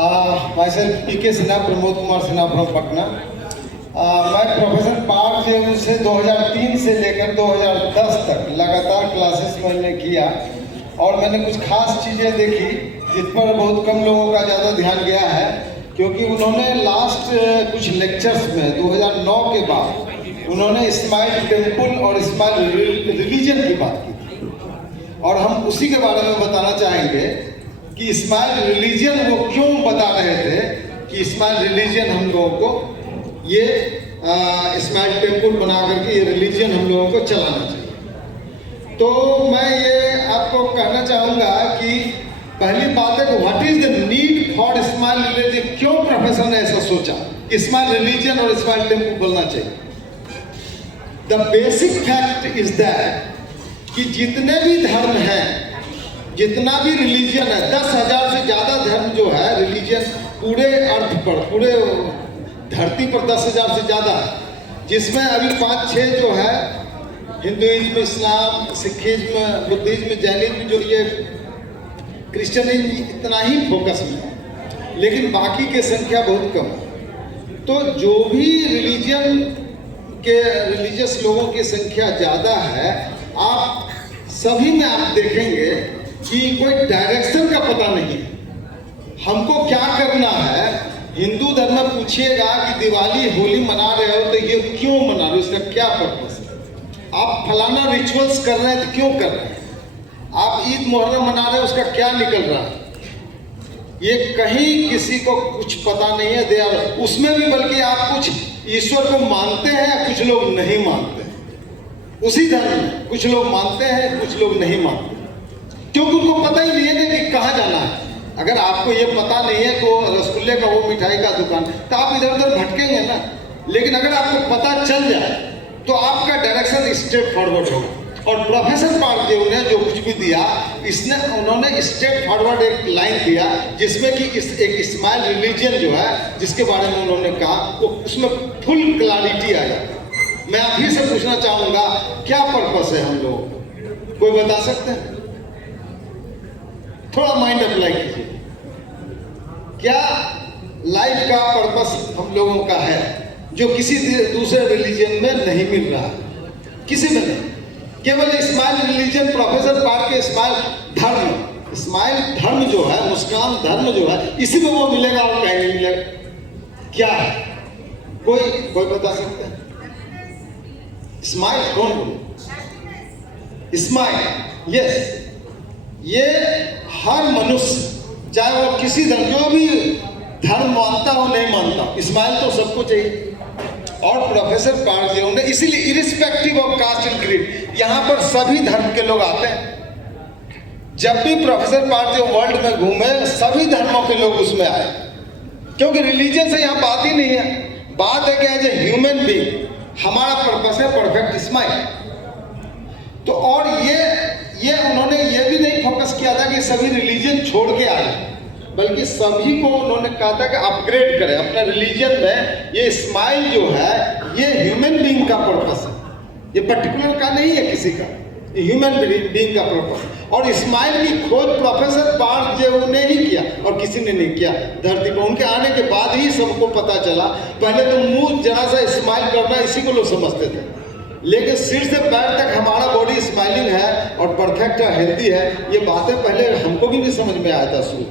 myself PK Sinha, Pramod Kumar Sinha from Patna. मैं professor Partha जी से 2003 से लेकर 2010 तक लगातार क्लासेस मैंने किया और मैंने कुछ खास चीज़ें देखी जिस पर बहुत कम लोगों का ज़्यादा ध्यान गया है, क्योंकि उन्होंने लास्ट कुछ लेक्चर्स में 2009 के बाद उन्होंने इस्माइल टेम्पल और इस्माइल रिलीजन की बात की थी और हम उसी के बारे में बताना चाहेंगे कि इस्माइल रिलीजन वो क्यों बता रहे थे कि इस्माइल रिलीजन हम लोगों को ये इस्माइल टेम्पल बना करके ये रिलीजन हम लोगों को चलाना चाहिए। तो मैं ये आपको कहना चाहूँगा कि पहली बात है कि what is the need for इस्माइल रिलीजन, क्यों प्रोफेसर ने ऐसा सोचा इस्माइल रिलीजन और इस्माइल टेम्पल बनना चाहिए। The basic fact is that कि जितने भी धर्म हैं, जितना भी रिलीजन है, 10,000 से ज़्यादा धर्म जो है रिलीजन पूरे अर्थ पर, पूरे धरती पर 10,000 से ज़्यादा, जिसमें अभी 5-6 जो है हिंदुइज्म, इस्लाम, सिखिज्म, बुद्धिज्म, जैनिज्म, जो ये क्रिश्चियनिज्म इतना ही फोकस में, लेकिन बाकी की संख्या बहुत कम है। तो जो भी रिलीजन के रिलीजियस लोगों की संख्या ज़्यादा है, आप सभी में आप देखेंगे कि कोई डायरेक्शन का पता नहीं है हमको क्या करना है। हिंदू धर्म में पूछिएगा कि दिवाली होली मना रहे हो तो ये क्यों मना रहे हो, इसका क्या पर्पस है, आप फलाना रिचुअल्स कर रहे हैं तो क्यों कर रहे हैं, आप ईद मुहर्रम मना रहे हो उसका क्या निकल रहा है, ये कहीं किसी को कुछ पता नहीं है। दे उसमें भी बल्कि आप कुछ ईश्वर को मानते हैं, कुछ लोग नहीं मानते हैं। उसी धर्म में कुछ लोग मानते हैं, कुछ लोग नहीं मानते, क्योंकि उनको पता ही नहीं है कि कहाँ जाना है। अगर आपको ये पता नहीं है कि रसगुल्ले का वो मिठाई का दुकान, तो आप इधर उधर भटकेंगे ना। लेकिन अगर आपको पता चल जाए तो आपका डायरेक्शन स्ट्रेट फॉरवर्ड होगा। और प्रोफेसर पार्थ जी ने जो कुछ भी दिया, उन्होंने स्ट्रेट फॉरवर्ड एक लाइन दिया जिसमें कि एक इस्माइल रिलीजन जो है जिसके बारे में उन्होंने कहा, वो उसमें फुल क्लैरिटी आ जाता है। मैं आप ही से पूछना चाहूँगा, क्या पर्पस है हम लोगों को, कोई बता सकते हैं? थोड़ा माइंड अप्लाई कीजिए। क्या लाइफ का पर्पस हम लोगों का है जो किसी दूसरे रिलीजन में नहीं मिल रहा है, किसी में नहीं। केवल इस्माइल रिलीजन, प्रोफेसर पार्थ के इस्माइल धर्म जो है, मुस्कान धर्म जो है, इसी में वो मिलेगा और कहीं नहीं मिलेगा। क्या है, कोई बता सकते हैं? इस्माइल कौन बोले? इस्माइल, यस, ये हर मनुष्य, चाहे वो किसी धर्म, जो भी धर्म मानता हो नहीं मानता हो, इस्माइल तो सबको चाहिए। और प्रोफेसर पार्थ जी ने इसीलिए irrespective of caste and creed, यहाँ पर सभी धर्म के लोग आते हैं। जब भी प्रोफेसर पार्थ जी वर्ल्ड में घूमे, सभी धर्मों के लोग उसमें आए, क्योंकि रिलीजन से यहाँ बात ही नहीं है। बात है कि एज ए ह्यूमन बीइंग हमारा पर्पस है परफेक्ट इस्माइल। तो और ये उन्होंने ये भी नहीं फोकस किया था कि सभी रिलीजन छोड़ के आए, बल्कि सभी को उन्होंने कहा था कि अपग्रेड करें अपने रिलीजन में। ये इस्माइल जो है ये ह्यूमन बीइंग का पर्पस है, ये पर्टिकुलर का नहीं है किसी का, ये ह्यूमन बीइंग का पर्पस। और इस्माइल की खोज प्रोफेसर पार्थ जी ने ही किया और किसी ने नहीं किया धरती पर। उनके आने के बाद ही सबको पता चला। पहले तो मुंह जरा सा इस्माइल करना इसी को लोग समझते थे, लेकिन सिर से पैर तक हमारा बॉडी स्माइलिंग है और परफेक्ट है, हेल्दी है, ये बातें पहले हमको भी नहीं समझ में आया था शुरू।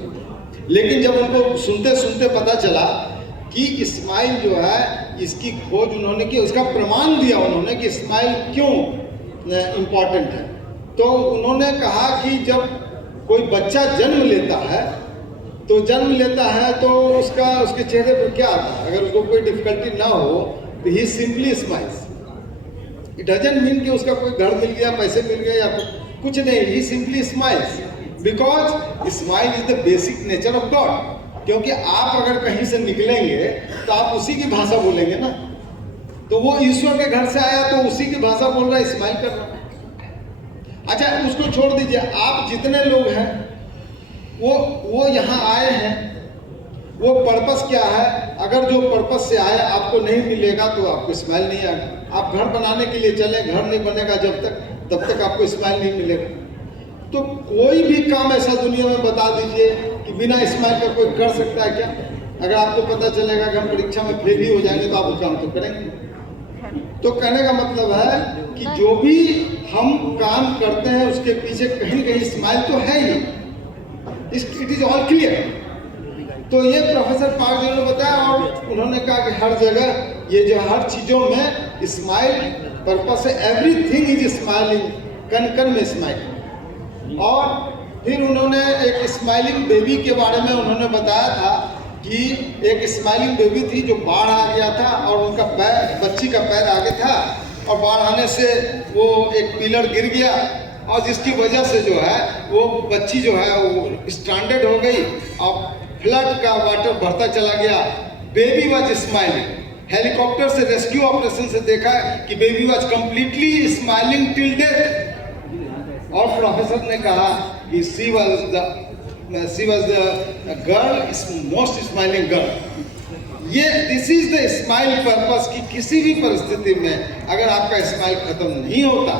लेकिन जब उनको सुनते सुनते पता चला कि इस्माइल जो है इसकी खोज उन्होंने की, उसका प्रमाण दिया उन्होंने कि इस्माइल क्यों इम्पॉर्टेंट है। तो उन्होंने कहा कि जब कोई बच्चा जन्म लेता है तो उसके चेहरे पर क्या आता है, अगर उसको कोई डिफिकल्टी ना हो तो ही simply smiles. It doesn't mean कि उसका कोई घर मिल गया, पैसे मिल गए या कुछ नहीं, ही simply smiles because smile is the basic nature of God. क्योंकि आप अगर कहीं से निकलेंगे तो आप उसी की भाषा बोलेंगे ना, तो वो ईश्वर के घर से आया तो उसी की भाषा बोल रहा है, स्माइल कर रहा है। अच्छा, उसको छोड़ दीजिए, आप जितने लोग हैं वो यहाँ आए हैं, वो पर्पस क्या है? अगर जो पर्पस से आए आपको नहीं मिलेगा तो आपको स्माइल नहीं आएगा। आप घर बनाने के लिए चले, घर नहीं बनेगा तब तक आपको स्माइल नहीं मिलेगा। तो कोई भी काम ऐसा दुनिया में बता दीजिए कि बिना स्माइल का कोई कर सकता है क्या? अगर आपको पता चलेगा कि हम परीक्षा में फेल ही हो जाएंगे तो आप वो काम तो करेंगे। तो कहने का मतलब है कि जो भी हम काम करते हैं उसके पीछे कहीं न कहीं स्माइल तो है ही। It is all clear. तो ये प्रोफेसर पार्क जी ने बताया और उन्होंने कहा कि हर जगह ये जो हर चीज़ों में स्माइल पर्पस है, एवरीथिंग इज स्माइलिंग, कण कण में स्माइल। और फिर उन्होंने एक स्माइलिंग बेबी के बारे में उन्होंने बताया था कि एक स्माइलिंग बेबी थी जो बाढ़ आ गया था और उनका पैर, बच्ची का पैर आगे था और बाढ़ आने से वो एक पिलर गिर गया और जिसकी वजह से जो है वो बच्ची जो है वो स्ट्रैंडेड हो गई और फ्लड का वाटर बढ़ता चला गया। Baby was smiling. हेलीकॉप्टर से रेस्क्यू ऑपरेशन से देखा कि baby was completely smiling till death. और प्रोफेसर ने कहा कि she was the girl most smiling girl. ये this is the smile purpose कि किसी भी परिस्थिति में अगर आपका स्माइल खत्म नहीं होता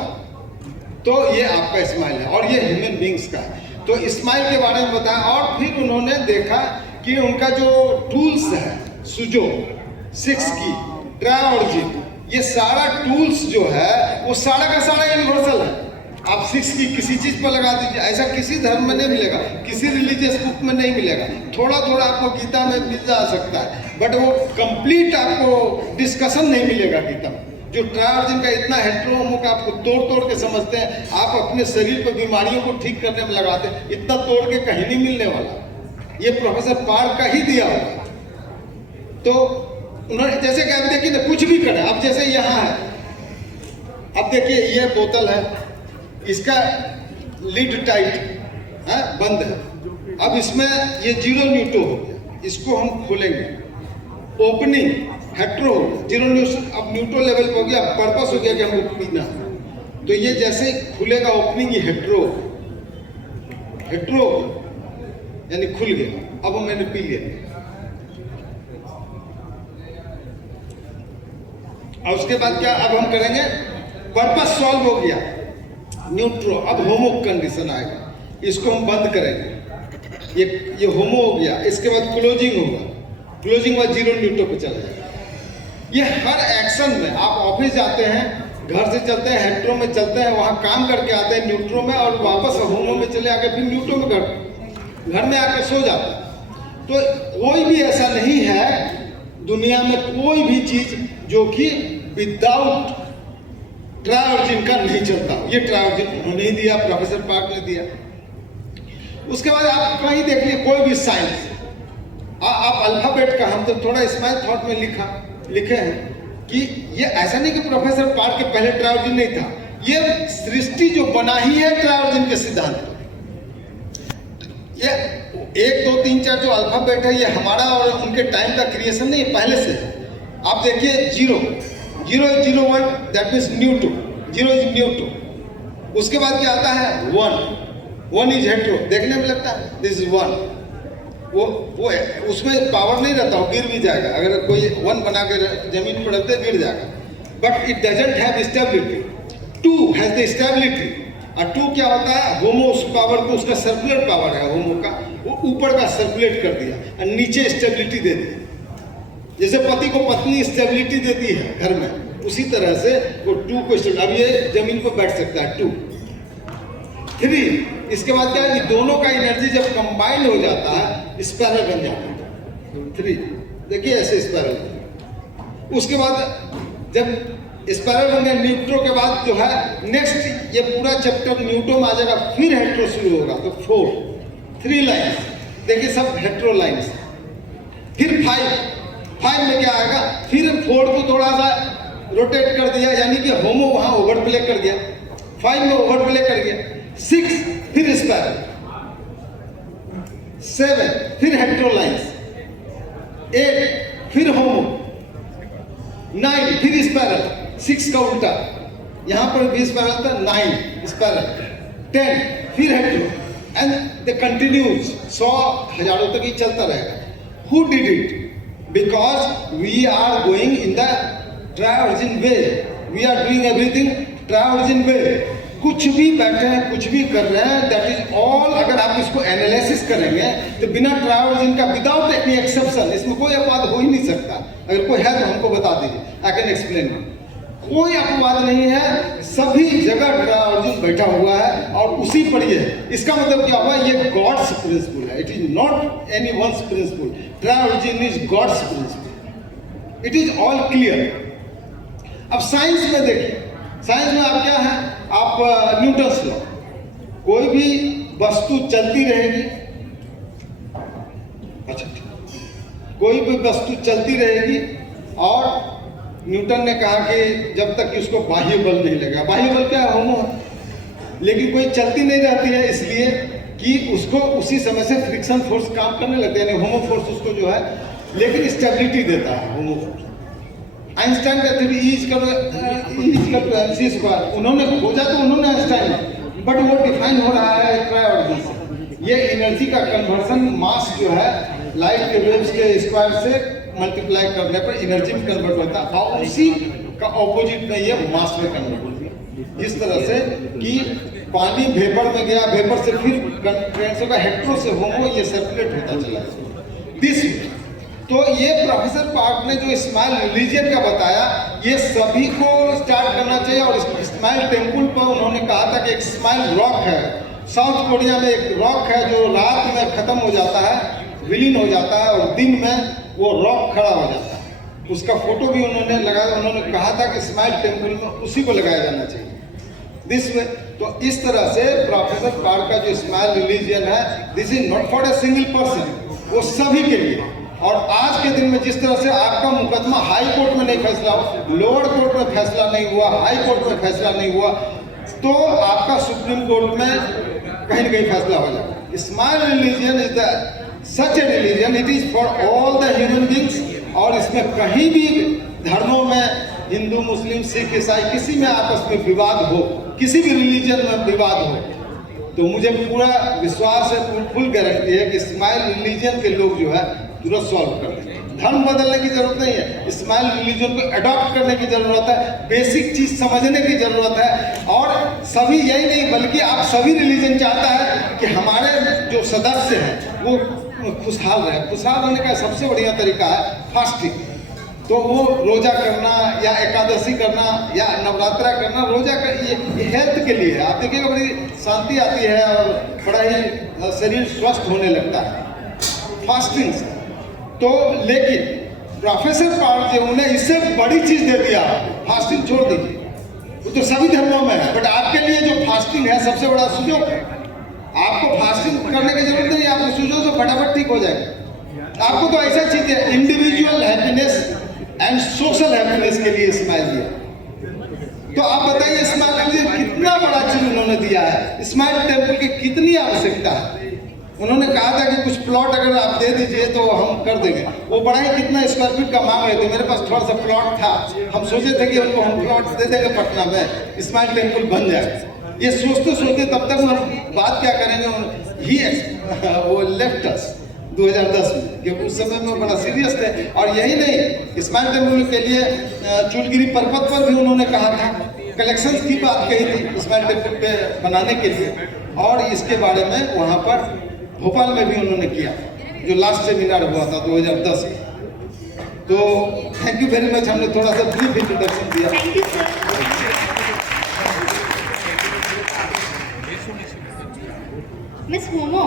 तो ये आपका स्माइल है और ये ह्यूमन बींग्स का है। तो स्माइल के बारे में बताया और फिर उन्होंने देखा कि उनका जो टूल्स है सुजो 6 की ट्रायोर्जिन, ये सारा टूल्स जो है वो सारा का सारा यूनिवर्सल है। आप 6 की किसी चीज पर लगा दीजिए, ऐसा किसी धर्म में नहीं मिलेगा, किसी रिलीजियस बुक में नहीं मिलेगा। थोड़ा थोड़ा आपको गीता में मिल जा सकता है बट वो कंप्लीट आपको डिस्कशन नहीं मिलेगा गीता में। जो ट्रायोर्जिन का इतना हेट्रोहोमो का आपको तोड़ तोड़ के समझते हैं, आप अपने शरीर पर बीमारियों को ठीक करने में लगाते हैं, इतना तोड़ के कहीं नहीं मिलने वाला। ये प्रोफेसर पार्क का ही दिया हुआ। तो उन्होंने जैसे कि आप देखिए ना कुछ भी करें, अब जैसे यहाँ है, अब देखिए ये बोतल है, इसका लिड टाइट है, बंद है। अब इसमें ये 0 न्यूटो हो गया, इसको हम खोलेंगे, ओपनिंग हेट्रो 0 न्यूटन, अब न्यूट्रो लेवल पे हो गया, पर्पस हो गया कि हमको पीना। तो ये जैसे खुलेगा ओपनिंग ही हेट्रो यानी खुल गया। अब मैंने पी लिया और उसके बाद क्या अब हम करेंगे, पर्पस सॉल्व हो गया न्यूट्रो। अब होमो कंडीशन आएगा, इसको हम बंद करेंगे, ये होमो हो गया। इसके बाद क्लोजिंग होगा, क्लोजिंग बाद 0 न्यूटन पे चला जाएगा। ये हर एक्शन में आप ऑफिस जाते हैं, घर से चलते हैं, हेट्रो में चलते हैं, वहाँ काम करके आते हैं न्यूट्रो में और वापस होमो में चले आके फिर न्यूट्रो में घर में आके सो जाते हैं। तो कोई भी ऐसा नहीं है दुनिया में कोई भी चीज जो कि विदाउट ट्रायोर्जिन का नहीं चलता। ये ट्रायोर्जिन उन्होंने ही दिया, प्रोफेसर पार्क ने दिया। उसके बाद आप कहीं देख लिए कोई भी साइंस, आप अल्फाबेट का, हम तो थोड़ा स्माइल थॉट में लिखे हैं कि ये ऐसा नहीं कि प्रोफेसर पार्क के पहले ट्रायोर्जिन नहीं था, ये सृष्टि जो बना ही है ट्रायोर्जिन के सिद्धांत पर। ये 1 2 3 4 जो अल्फाबेट है ये हमारा और उनके टाइम का क्रिएशन नहीं, पहले से। आप देखिए 0 0 1 दैट मीन्स न्यूटो, 0 इज न्यूटो। उसके बाद क्या आता है 1 इज हेट्रो, देखने में लगता है दिस इज 1। वो उसमें पावर नहीं रहता, वो गिर भी जाएगा। अगर कोई 1 बना के जमीन पर रखते गिर जाएगा, but it doesn't have stability. 2 has the stability. और 2 क्या होता है, होमो उस पावर को, उसका सर्कुलर पावर है होमो का, वो ऊपर का सर्कुलेट कर दिया और नीचे स्टेबिलिटी दे दी। जैसे पति को पत्नी स्टेबिलिटी देती है घर में, उसी तरह से वो 2 को स्टेबिलिटी। अब ये जमीन पर बैठ सकता है 2 3। इसके बाद क्या है कि दोनों का एनर्जी जब कंबाइंड हो जाता है स्पाइरल बन जाता है 3। देखिए ऐसे स्पाइरल। उसके बाद जब स्पाइरल बन गया न्यूट्रो के बाद जो है नेक्स्ट ये पूरा चैप्टर न्यूट्रो में आ जाएगा, फिर हेट्रो शुरू होगा। तो 3 लाइन्स देखिए सब हेट्रो लाइन्स। फिर 5 में क्या आएगा, फिर 4 को थोड़ा सा रोटेट कर दिया, यानी कि होमो वहां ओवरप्ले कर गया, 5 में ओवरप्ले कर गया। 6 फिर स्पाइरल, 7 फिर हेट्रो लाइन्स, 8 फिर होमो, 9 फिर स्पाइरल, 6 का उल्टा, यहां पर भी स्पाइरल था, 9 स्पाइरल, 10 फिर हेट्रो एंड द कंटिन्यूज 100 हजारों तक ही चलता रहेगा। Who did it? Because we are going in the triorigin way, we are doing everything triorigin way. कुछ कुछ भी बैठे हैं, कुछ भी कर रहे हैं, दैट इज ऑल, अगर आप इसको एनालिसिस करेंगे तो बिना ट्राई ऑरिजिन का, विदाउट एनी एक्सेप्शन, इसमें कोई अपवाद हो ही नहीं सकता। अगर कोई है तो हमको बता दीजिए, आई कैन एक्सप्लेन। कोई अपवाद नहीं है, सभी जगह ट्राई ऑरिजिन बैठा हुआ है और उसी पर ये है। इसका मतलब क्या हुआ, ये गॉड्स प्रिंसिपल है, it is not anyone's principle. Tri origin is God's principle, it is all clear. अब साइंस में देखिए, साइंस में आप क्या है, आप न्यूटन्स लॉ, कोई भी वस्तु चलती रहेगी, अच्छा कोई भी वस्तु चलती रहेगी, और न्यूटन ने कहा कि जब तक कि उसको बाह्य बल नहीं लगा, बाह्य बल क्या है, होमो, लेकिन कोई चलती नहीं रहती है, इसलिए कि उसको उसी समय से फ्रिक्शन फोर्स काम करने लगते हैं, यानी होमो फोर्स उसको जो है, लेकिन स्टेबिलिटी देता है होमो फोर्स। आइंस्टाइन कहते थे ई इक्वल सी स्क्वायर, उन्होंने खोजा तो उन्होंने आइंस्टाइन, बट वो डिफाइन हो रहा है ट्राई ऑरिजिन से। ये एनर्जी का कन्वर्सन, मास जो है लाइट के वेव्स के स्क्वायर से मल्टीप्लाई करने पर एनर्जी में कन्वर्ट होता है, और उसी का ऑपोजिट में ये मास में कन्वर्ट होता है। जिस तरह से कि पानी वेपर में गया, वेपर से फिर कंडेंसर का हेट्रो से होमो, ये सर्कुलेट होता चला दिस। तो ये प्रोफेसर पार्क ने जो स्माइल रिलीजन का बताया, ये सभी को स्टार्ट करना चाहिए। और स्माइल टेम्पल पर उन्होंने कहा था कि एक स्माइल रॉक है, साउथ कोरिया में एक रॉक है जो रात में खत्म हो जाता है, विलीन हो जाता है, और दिन में वो रॉक खड़ा हो जाता है। उसका फोटो भी उन्होंने लगाया, उन्होंने कहा था कि स्माइल टेम्पल में उसी को लगाया जाना चाहिए दिस वे। तो इस तरह से प्रोफेसर पार्क का जो स्माइल रिलीजन है, this is not for a single person, वो सभी के लिए। और आज के दिन में जिस तरह से आपका मुकदमा हाई कोर्ट में नहीं फैसला हुआ, लोअर कोर्ट में फैसला नहीं हुआ, हाई कोर्ट में फैसला नहीं हुआ, तो आपका सुप्रीम कोर्ट में कहीं न कहीं फैसला हो जाएगा। Smile religion is the such A religion, it is for all the human beings. और इसमें कहीं भी धर्मों में, हिंदू, मुस्लिम, सिख, ईसाई, किसी में आपस में विवाद हो, किसी भी रिलीजन में विवाद हो, तो मुझे पूरा विश्वास है, फुल गारंटी है कि स्माइल रिलीजन के लोग जो है तुरंत सॉल्व कर देंगे। धर्म बदलने की जरूरत नहीं है, स्माइल रिलीजन को अडॉप्ट करने की जरूरत है, बेसिक चीज समझने की जरूरत है। और सभी यही नहीं, बल्कि आप सभी रिलीजन चाहता है कि हमारे जो सदस्य हैं वो खुशहाल रहे। खुशहाल रहने का सबसे बढ़िया तरीका है फास्टिंग। तो वो रोजा करना या एकादशी करना या नवरात्रा करना, रोजा का ये हेल्थ के लिए है। आप देखिएगा बड़ी शांति आती है और बड़ा ही शरीर स्वस्थ होने लगता है फास्टिंग से। तो लेकिन प्रोफेसर पार्क जो उन्हें इससे बड़ी चीज दे दिया, फास्टिंग छोड़ दीजिए, वो तो सभी धर्मों में है, बट आपके लिए जो फास्टिंग है सबसे बड़ा सुजोग है। आपको फास्टिंग करने की जरूरत नहीं, आपके सुजोग से फटाफट ठीक हो जाएगा। आपको तो ऐसा चीज है, individual happiness and social happiness के लिए स्माइल दिया। तो आप बताइए स्माइल कितना बड़ा चीज उन्होंने दिया है, स्माइल टेम्पल की कितनी आवश्यकता है। उन्होंने कहा था कि कुछ प्लॉट अगर आप दे दीजिए तो हम कर देंगे। वो बड़ा ही कितना स्क्वायर फीट का मांग रहे थे, मेरे पास थोड़ा सा प्लॉट था, हम सोचे थे कि उनको हम प्लॉट दे देंगे पटना में, स्माइल टेम्पल बन जाएगा। ये सोचते सोचते तब तक हम बात क्या करेंगे, ही वो लेफ्ट अस 2010 में, क्योंकि उस समय में बड़ा सीरियस थे। और यही नहीं, स्माइल टेम्पल के लिए चूलगिरी पर्वत पर भी उन्होंने कहा था, कलेक्शंस की बात कही थी स्माइल टेम्पल पे बनाने के लिए, और इसके बारे में वहाँ पर भोपाल में भी उन्होंने किया, जो लास्ट सेमिनार हुआ था 2010 में। तो थैंक यू वेरी मच, हमने थोड़ा सा ब्रीफ इंट्रोडक्शन दिया। Thank you sir. Miss homo